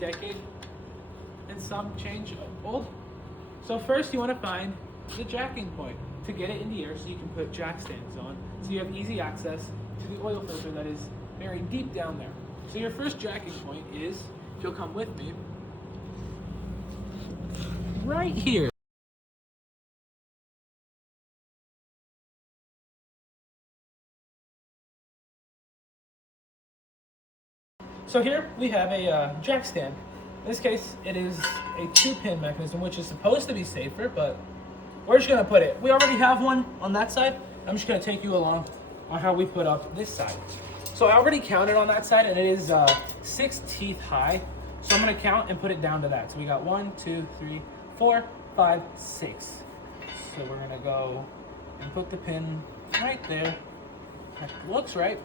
decade and some change old. So first you want to find the jacking point to get it in the air so you can put jack stands on, so you have easy access to the oil filter that is buried deep down there. So your first jacking point is, if you'll come with me, right here. So here we have a jack stand. In this case, it is a 2-pin mechanism, which is supposed to be safer, but we're just gonna put it. We already have one on that side. I'm just gonna take you along on how we put up this side. So I already counted on that side, and it is 6 teeth high. So I'm gonna count and put it down to that. So we got 1, 2, 3, 4, 5, 6. So we're gonna go and put the pin right there. That looks right.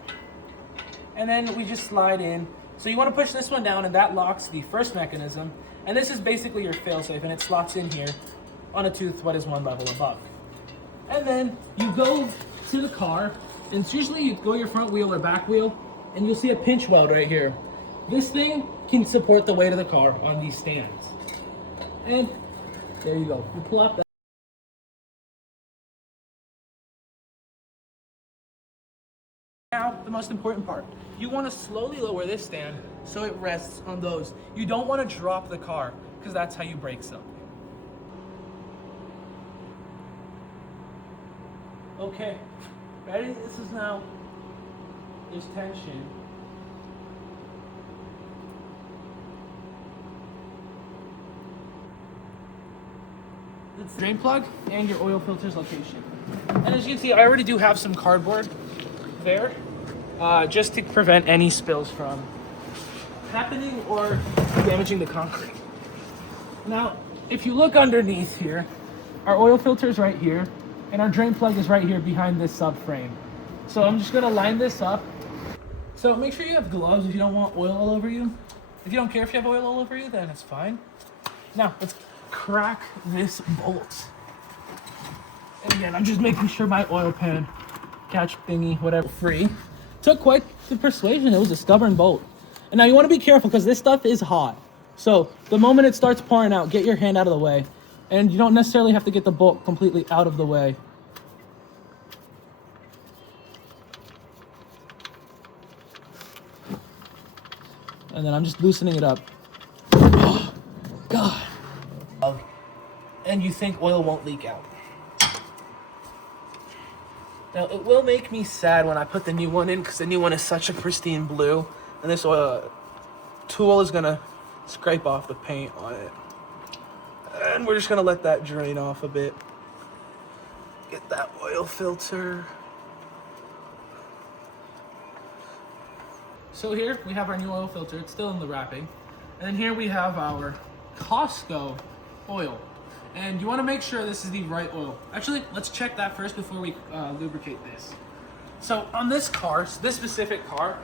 And then we just slide in. So you want to push this one down, and that locks the first mechanism. And this is basically your failsafe, and it slots in here on a tooth what is one level above. And then you go to the car, and it's usually you go your front wheel or back wheel, and you'll see a pinch weld right here. This thing can support the weight of the car on these stands. And there you go. You pull up that. Now, the most important part. You want to slowly lower this stand so it rests on those. You don't want to drop the car, because that's how you break something. Okay, ready? This is now, there's tension. It's the drain plug and your oil filter's location. And as you can see, I already do have some cardboard there, just to prevent any spills from happening or damaging the concrete. Now, if you look underneath here, our oil filter is right here, and our drain plug is right here behind this subframe. So I'm just gonna line this up. So make sure you have gloves if you don't want oil all over you. If you don't care if you have oil all over you, then it's fine. Now, let's crack this bolt. And again, I'm just making sure my oil pan, catch thingy, whatever, free. Took quite the persuasion. It was a stubborn bolt. And now you want to be careful because this stuff is hot. So the moment it starts pouring out, get your hand out of the way. And you don't necessarily have to get the bolt completely out of the way. And then I'm just loosening it up. Oh, God. And you think oil won't leak out. Now, it will make me sad when I put the new one in, because the new one is such a pristine blue, and this tool is gonna scrape off the paint on it. And we're just gonna let that drain off a bit. Get that oil filter. So here we have our new oil filter. It's still in the wrapping. And then here we have our Costco oil. And you want to make sure this is the right oil. Actually, let's check that first before we lubricate this. So on this car, this specific car,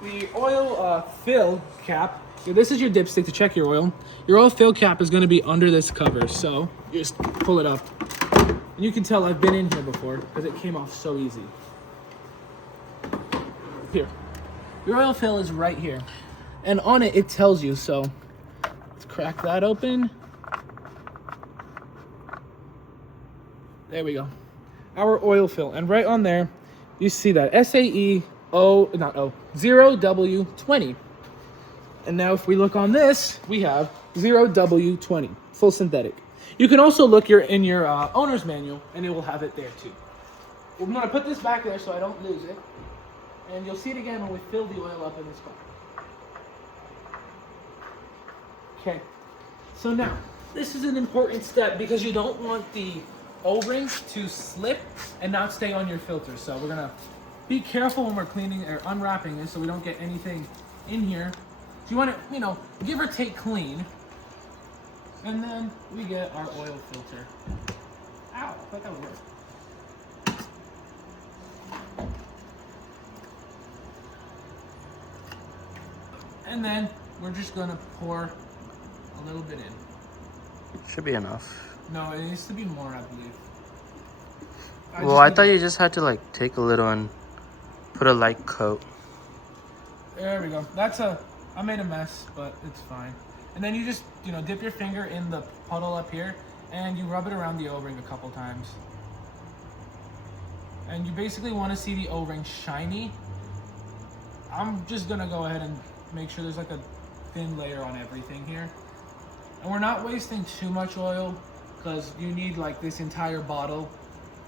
the oil fill cap, this is your dipstick to check your oil. Your oil fill cap is going to be under this cover. So you just pull it up. And you can tell I've been in here before because it came off so easy. Here. Your oil fill is right here. And on it, it tells you. So let's crack that open. There we go. Our oil fill. And right on there, you see that SAE 0W20. And now if we look on this, we have 0W20, full synthetic. You can also look in your owner's manual, and it will have it there too. I'm going to put this back there so I don't lose it. And you'll see it again when we fill the oil up in this car. Okay. So now, this is an important step because you don't want the O-rings to slip and not stay on your filter. So we're gonna be careful when we're cleaning or unwrapping this so we don't get anything in here. So you want it, give or take clean. And then we get our oil filter. Ow, I thought that would work. And then we're just gonna pour a little bit in. Should be enough. No, it needs to be more, I believe. I thought you just had to take a little and put a light coat. There we go. That's a I made a mess, but it's fine. And then you just, you know, dip your finger in the puddle up here and you rub it around the O-ring a couple times. And you basically want to see the O-ring shiny. I'm just gonna go ahead and make sure there's like a thin layer on everything here. And we're not wasting too much oil because you need like this entire bottle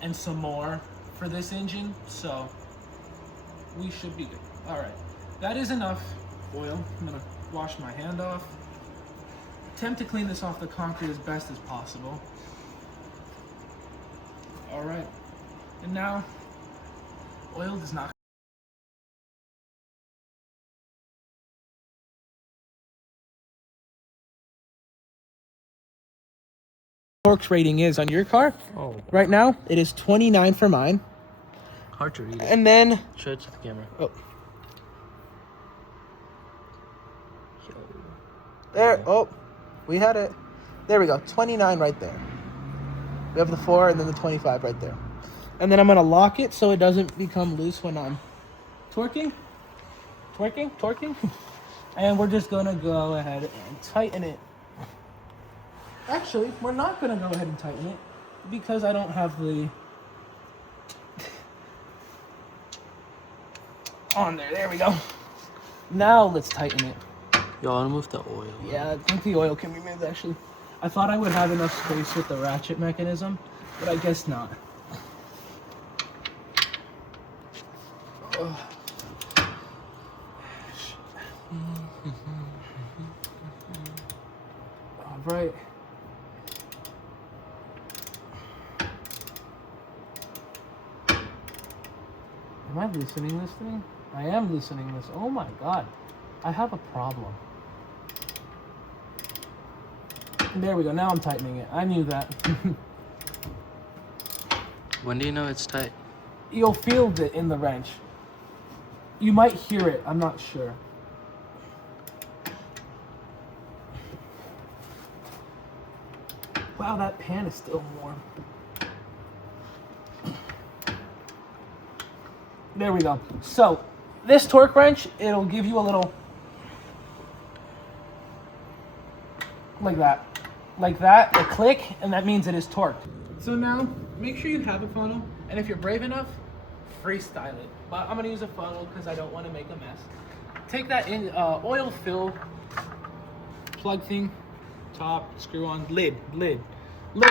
and some more for this engine. So we should be good. All right, that is enough oil. I'm gonna wash my hand off. Attempt to clean this off the concrete as best as possible. All right, and now oil does not. Torx rating is on your car. Oh. Right now, it is 29 for mine. Hard to read it. And then, Show it to the camera. oh, there. Oh, we had it. There we go. 29 right there. We have the 4 and then the 25 right there. And then I'm gonna lock it so it doesn't become loose when I'm torquing. And we're just gonna go ahead and tighten it. Actually, we're not gonna go ahead and tighten it because I don't have the on there. There we go. Now let's tighten it. Yo, I wanna move the oil. Yeah, I think the oil can be moved actually. I thought I would have enough space with the ratchet mechanism, but I guess not. All right. Am I loosening this thing? I am loosening this. Oh my god. I have a problem. There we go. Now I'm tightening it. I knew that. When do you know it's tight? You'll feel it in the wrench. You might hear it. I'm not sure. Wow, that pan is still warm. There we go. So, this torque wrench, it'll give you a little, like that, a click, and that means it is torqued. So now, make sure you have a funnel, and if you're brave enough, freestyle it. But I'm gonna use a funnel because I don't want to make a mess. Take that in oil fill plug thing, top, screw on, lid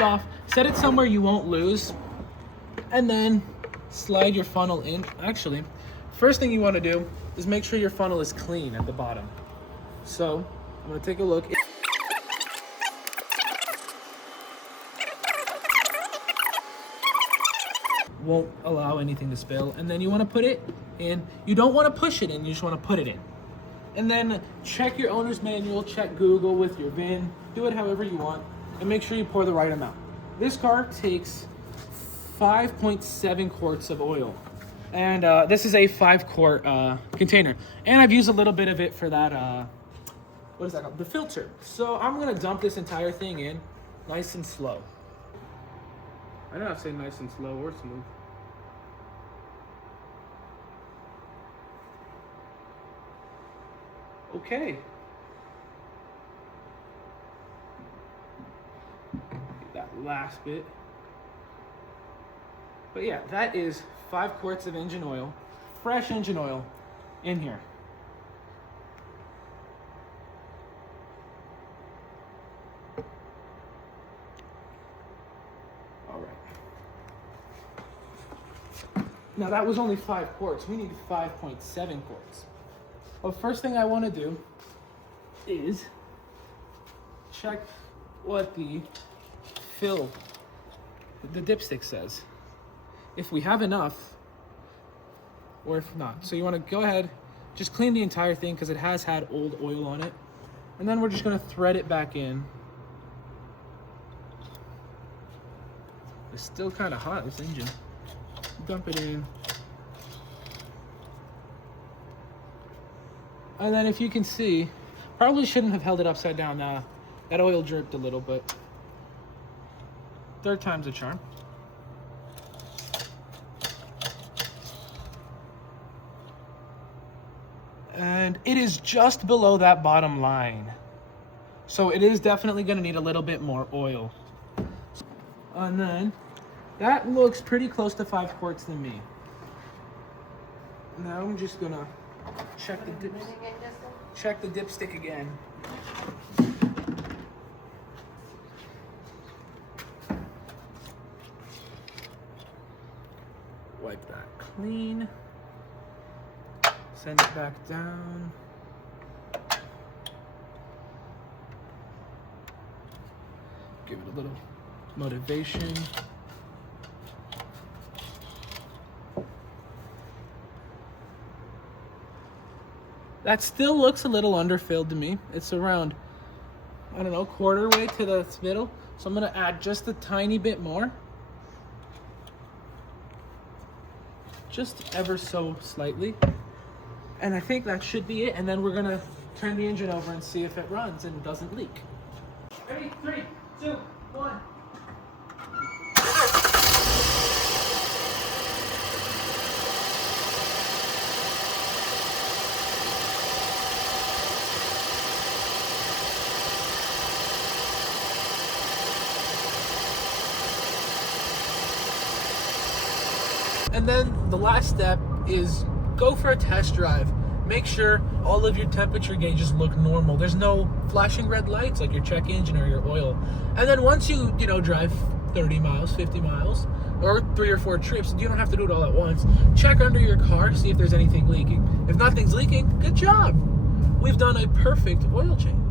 off. Set it somewhere you won't lose, and then slide your funnel in. Actually, first thing you want to do is make sure your funnel is clean at the bottom. So I'm gonna take a look. Won't allow anything to spill. And then you want to put it in. You don't want to push it in, you just want to put it in. And then check your owner's manual, check Google with your VIN, do it however you want, and make sure you pour the right amount. This car takes 5.7 quarts of oil. And this is a 5-quart container. And I've used a little bit of it for that, what is that called? The filter. So I'm gonna dump this entire thing in, nice and slow. I don't have to say nice and slow or smooth. Okay. Get that last bit. But yeah, that is 5 quarts of engine oil, fresh engine oil in here. All right. Now that was only 5 quarts. We need 5.7 quarts. Well, first thing I want to do is check what the fill, the dipstick says. If we have enough, or if not. So you want to go ahead, just clean the entire thing because it has had old oil on it. And then we're just going to thread it back in. It's still kind of hot, this engine. Dump it in. And then if you can see, probably shouldn't have held it upside down. That oil dripped a little, but third time's a charm. And it is just below that bottom line. So it is definitely going to need a little bit more oil. And then that looks pretty close to 5 quarts to me. Now I'm just going to check the dipstick again. Wipe that clean. Send it back down. Give it a little motivation. That still looks a little underfilled to me. It's around, I don't know, quarter way to the middle. So I'm gonna add just a tiny bit more. Just ever so slightly. And I think that should be it. And then we're gonna turn the engine over and see if it runs and doesn't leak. Ready? 3, 2, 1. And then the last step is go for a test drive. Make sure all of your temperature gauges look normal. There's no flashing red lights like your check engine or your oil. And then once you drive 30 miles, 50 miles, or 3 or 4 trips, you don't have to do it all at once. Check under your car, see if there's anything leaking. If nothing's leaking, good job. We've done a perfect oil change.